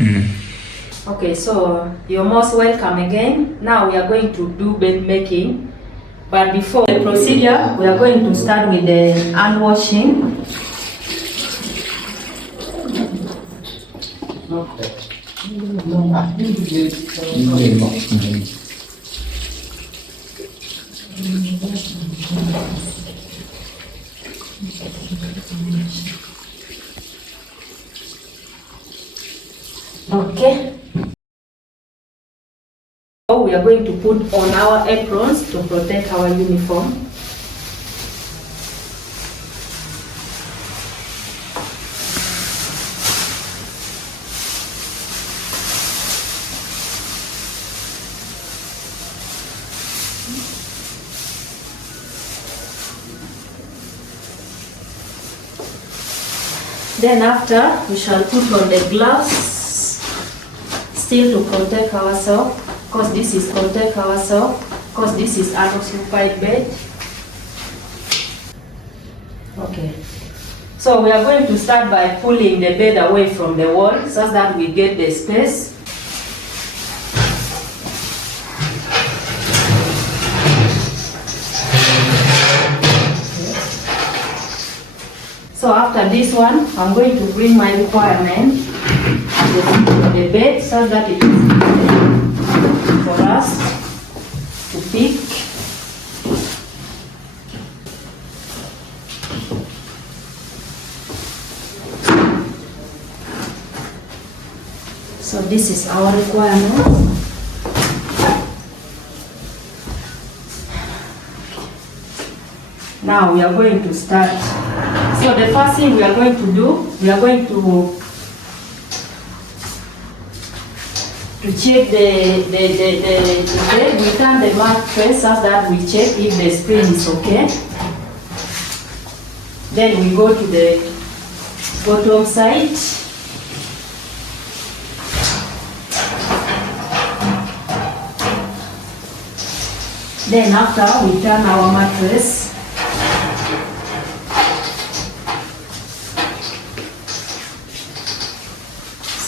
Okay, so you're most welcome again. Now we are going to do bed making. But before the procedure, we are going to start with the hand washing. Okay. So we are going to put on our aprons to protect our uniform. Then after, we shall put on the gloves, still to protect ourselves, because this is protect ourselves, because this is unoccupied bed. Okay. So we are going to start by pulling the bed away from the wall so that we get the space. So after this one, I'm going to bring my requirement of the bed so that it is easy for us to pick. So this is our requirement. Now we are going to start. So the first thing we are going to do, we are going to check the bed. We turn the mattress so that we check if the spring is okay. Then we go to the bottom side. Then after we turn our mattress.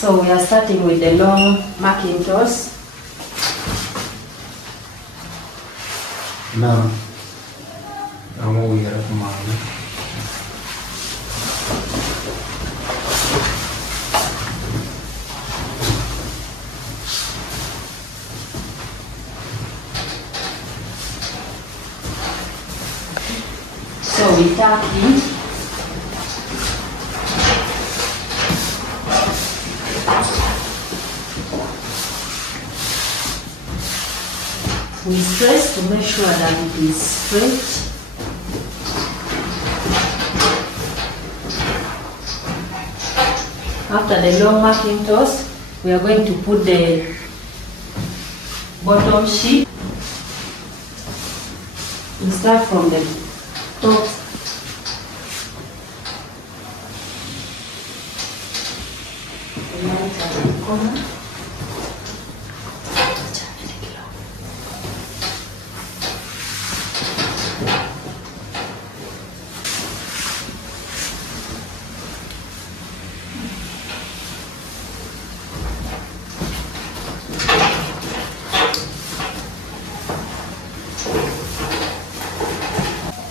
So we are starting with the long markintosh. No. I'm we are from So we tuck in. We press to make sure that it is straight. After the long markintosh, we are going to put the bottom sheet. We start from the top.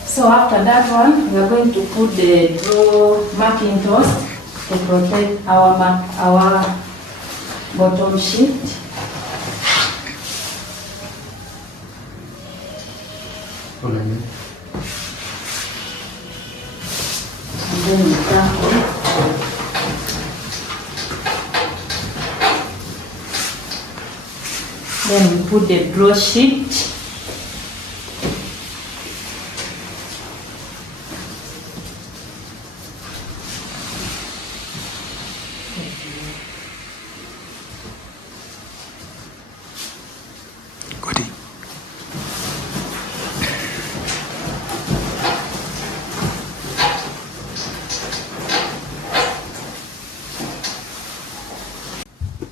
So after that one, we are going to put the draw markintosh to protect our bottom sheet. And then we tuck it. Then we put the draw sheet.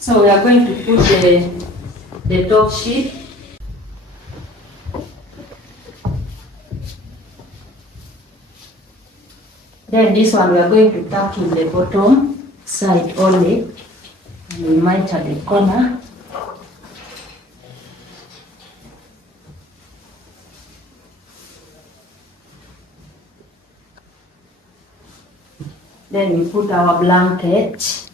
So we are going to put the top sheet. Then this one we are going to tuck in the bottom side only. We might at the corner. Then we put our blanket.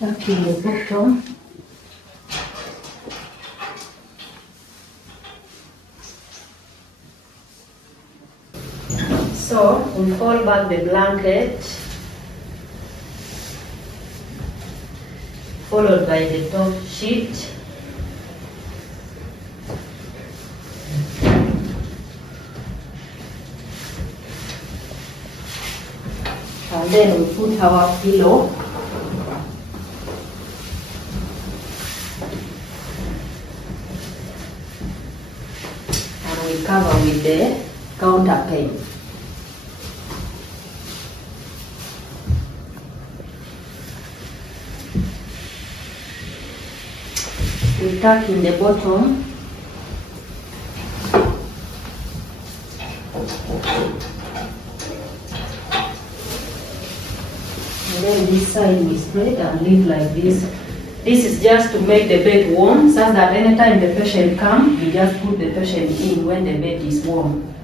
Tuck in the bottom. So we fold back the blanket, followed by the top sheet. And then we put our pillow. And we cover with the counterpane. We tuck in the bottom. And then this side we spread and leave like this. This is just to make the bed warm, so that anytime the patient comes, you just put the patient in when the bed is warm.